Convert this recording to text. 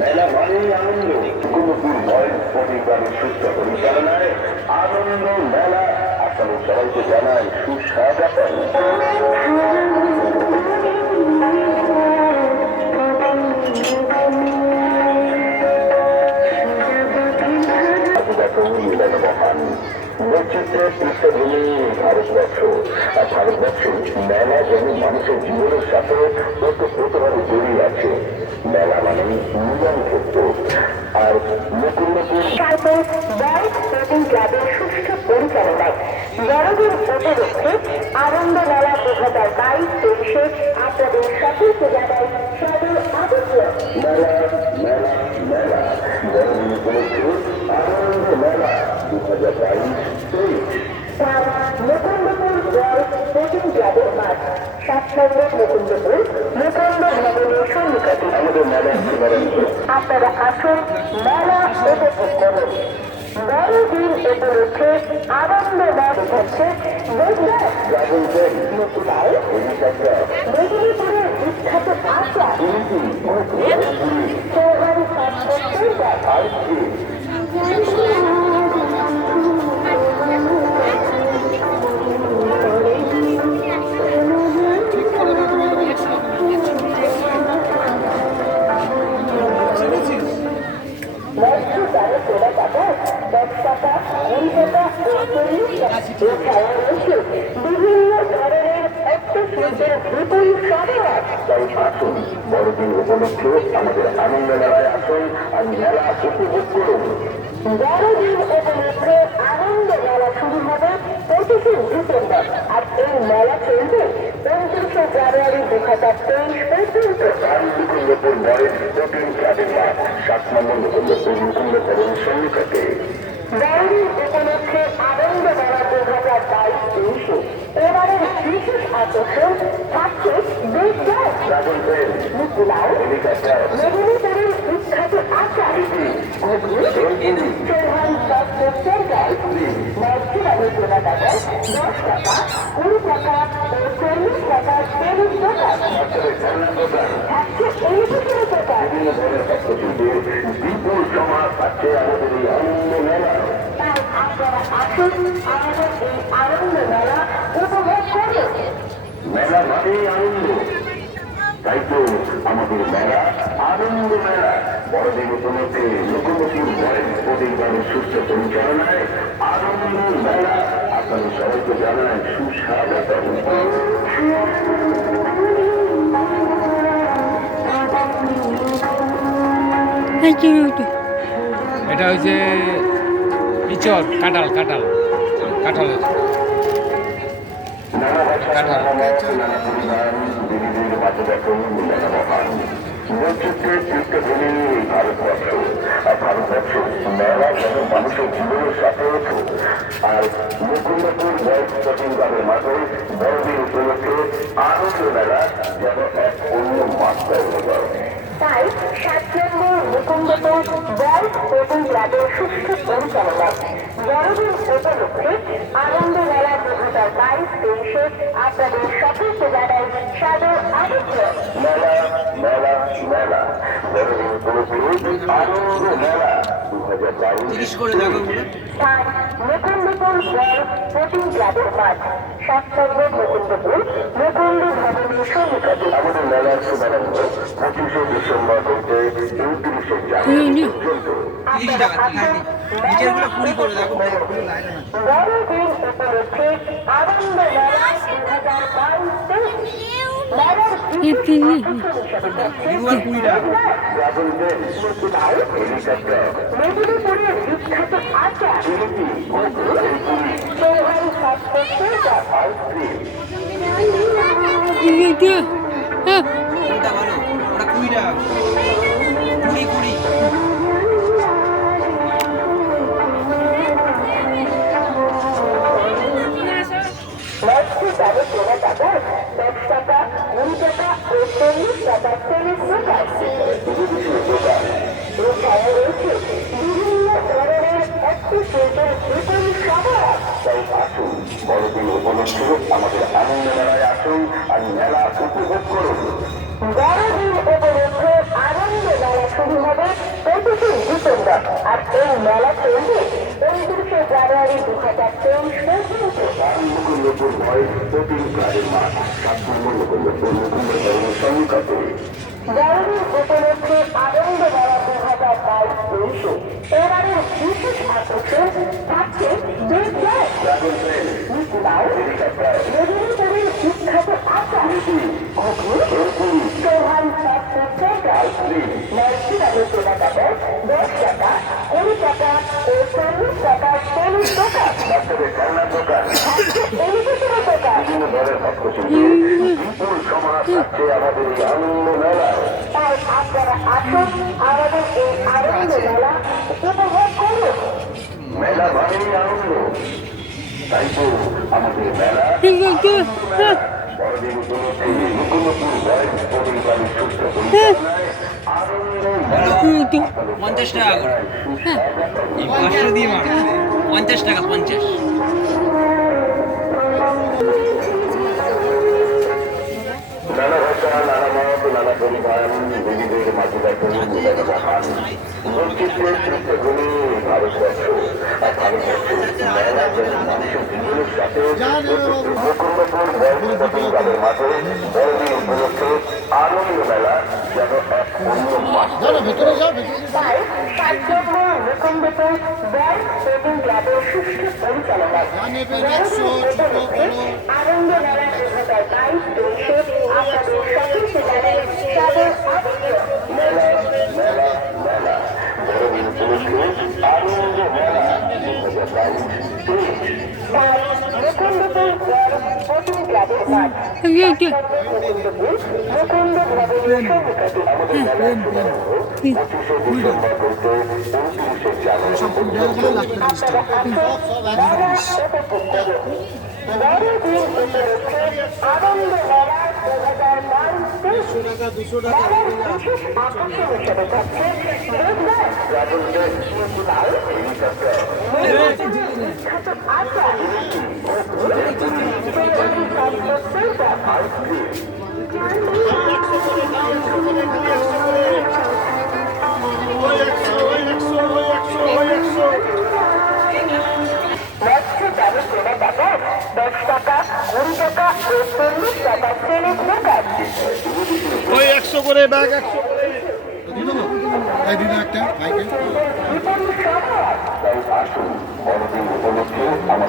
মেলা মানেই আনন্দ। Mukundapur boys sporting ক্লাবের সুস্থ পরিচালনায় আনন্দ মেলা আপনাদের সবাইকে জানাই সুস্বাগতম। বৈচিত্র্যের পৃষ্ঠভূমি ভারতবর্ষ, আর ভারতবর্ষ মেলা যেন মানুষের জীবনের সাথে ওতপ্রোতভাবে জড়িয়ে আছে। মেলা মানে মিলন ক্ষেত্র। আর মুকুন্দপুর বয়েজ স্পোর্টিং ক্লাবের সুষ্ঠু পরিচালনায় বড়দিন উপলক্ষে আনন্দ মেলা 2022-23 আপনাদের সকলকে জানাই সাদর আমন্ত্রণ। মেলা মেলা মেলা বড়দিন উপলক্ষে আনন্দ মেলা 2022-23। মুকুন্দপুর বয়েজ স্পোর্টিং ক্লাবের মাঠ, 7 নম্বর মুকুন্দপুর মুকুন্দ ভবনের সন্নিকটে। আমাদের মেলা আপনারা আসুন, মেলা উপভোগ করুন। বড়দিন উপলক্ষে আনন্দ মেলা হচ্ছে মেদিনীপুরের বিখ্যাত আচার চৌহারি স্বাস্থ্য সেন্টার। বিভিন্ন ধরনের হস্তশিল্পের বিপুল সমাহার। তাই আসুন, বড়দিন উপলক্ষে আমাদের আনন্দ মেলায় আসুন আর মেলা উপভোগ করুন। বড়দিন উপলক্ষে আনন্দ মেলা শুরু হবে 25শে ডিসেম্বর, আর এই মেলা চলবে 29শে জানুয়ারি 2023 পর্যন্ত। মুকুন্দপুর বয়েজ স্পোর্টিং ক্লাবের মাঠ, 7 নম্বর মুকুন্দপুর মুকুন্দ ভবনের সন্নিকটে। বড়দিন উপলক্ষে আনন্দ মেলা 2022-23 এবারের বিশেষ আকর্ষণ থাকছে মেদিনীপুরের বিখ্যাত আচার চৌহান স্বাস্থ্য সেন্টার। মধ্যবাড়ি কেনাকাটা 10 টাকা, 20 টাকা ও 40 টাকার টেবিল দোকান থাকছে 21 টাকা। বিভিন্ন ধরনের হস্তশিল্পের বিপুল সমাজ থাকছে আমাদের এই আনন্দ মেলা। তাই আপনারা আসুন, আমাদের এই আনন্দ মেলা উপভোগ করুন। মেলা মানেই আনন্দ, তাই তো আমাদের মেলা আনন্দ মেলা। বড়দিন উপলক্ষে মুকুন্দপুর বয়েজ স্পোর্টিং ক্লাবের সুস্থ পরিচালনায় আনন্দ মেলা আপনাদের সবাইকে জানাই সুস্বাগতম। এটা হচ্ছে ইচর কাঁঠাল কাঁঠাল কাঁঠাল বৈচিত্র্যের পৃষ্ঠভূমি ভারতবর্ষ, আর ভারতবর্ষ মেলা যেন মানুষের জীবনের সাথে ওঠো। আর মুকুন্দপুর বয়েজ স্পোর্টিং ক্লাবের মাঠে বড়দিন উপলক্ষে আনন্দ মেলা যেন এক অন্য মাত্রায় হয়ে। তাই 7 নম্বর মুকুন্দপুর বয়েজ স্পোর্টিং ক্লাবের সুষ্ঠু পরিচালনায় বড়দিন উপলক্ষে আনন্দ মেলা 2022-23 আপনাদের সকলকে জানাই সাদর আমন্ত্রণ। মেলা মেলা মেলা বড়দিন উপলক্ষে আনন্দ মেলা 2022। স্থান মুকুন্দপুর বয়েজ স্পোর্টিং ক্লাবের মাঠ, 7 নম্বর মুকুন্দপুর মুকুন্দ ভবনের সন্নিকটে। আমাদের মেলার শুভারম্ভ 25শে ডিসেম্বর হতে 29শে জানুয়ারি পর্যন্ত। বড়দিন উপলক্ষে আনন্দ মেলা 2022। মেলার মেদিনীপুরের বিখ্যাত আচার চৌহান স্বাস্থ্য সেন্টার। মধ্যে দামে কেনা টাকা 10 টাকা, 20 টাকা বড়দিন উপলক্ষে আমাদের আনন্দ মেলায় আসুন আর মেলা উপভোগ করুন। বড়দিন উপলক্ষে আনন্দ মেলা শুরু হবে 25 ডিসেম্বর আর এই মেলা চলবে 29শে জানুয়ারি 2023 পর্যন্ত। মুকুন্দপুর বয়স স্পোর্টিং ক্লাবের মাঠ, মুকুন্দপুর সংখ্যাতে বড়দিন উপলক্ষে আনন্দ মেলা 2022 এবারের বিশেষ আকর্ষণ থাকছে বিদ্যায় মিকিমাউ, মেদিনীপুরের বিখ্যাত আচার, চৌহান ফ্যাক্টরি সেন্টার, নরসিংদীর কেনাকাটায় 10 টাকা, 20 টাকা ও 40 টাকার তেলের দোকান, বাচ্চাদের খেলনার দোকান, এলিভেটরের দোকান। বিভিন্ন ধরনের হস্তশিল্পের বিপুল সমাহার থাকছে আমাদের এই আনন্দ মেলায়। তাই আপনারা আসুন আমাদের এই আনন্দ মেলা উপভোগ করুন। মেলা মানেই আনন্দ, তাই তো আমাদের মেলা বড়দিন উপলক্ষে মুকুন্দপুর বয়স স্পোর্টিং ক্লাবের সুস্থ পরিচালনায় আনন্দ মেলা 50 টাকা করে। এই 500 দিয়ে মার 50 টাকা 50। নানা ভাষা, নানা মত, নানা পরিধান, বিবিধের মাঝে দেখুন মহান বৈচিত্র্যের চিত্রভূমি ভারতবর্ষ। আর ভারতবর্ষ মেলা যেন মানুষের জীবনের সাথে মুকুন্দপুর বয়স স্পোর্টিং ক্লাবের মাঠে বড়দিন উপলক্ষে আনন্দ মেলা যেন এক অন্য মাত্রা। তাই তার জন্য মুকুন্দপুর বয়স স্পোর্টিং ক্লাবের সুষ্ঠু পরিচালনায় আনন্দ মেলা 2022 আপনাদের সকলকে জানাই সাদর আমন্ত্রণ। মেলা মেলা মেলা বড়দিন উপলক্ষে আনন্দ মেলা 2022। তাই মুকুন্দপুর বয়স স্পোর্টিং ক্লাবের মাঠ, মুকুন্দপুর মুকুন্দ ভবনের সম্মুখে। আমাদের মেলার শুভারম্ভ 25শে ডিসেম্বর হতে 29শে জানুয়ারি পর্যন্ত। আপনারা আসুন মেলা উপভোগ করুন। বড়দিন উপলক্ষে আনন্দ মেলা 2022 মেলার বিশেষ আকর্ষণ হিসেবে থাকছে বিদ্যায় মিকিমাউ, বিখ্যাত আচার, চৌহান ফ্যাক্টরি সেন্টার, মৎস্যচারী কেনাকাটায় 10 টাকা, 20 টাকা ও 40 টাকার তেলের দোকান। ওই 100 করে ব্যাগ 100 করে এই দিন একটা ভাইকে বিপণী সমাহার, তাই আসুন বড়দিন উপলক্ষে আমাদের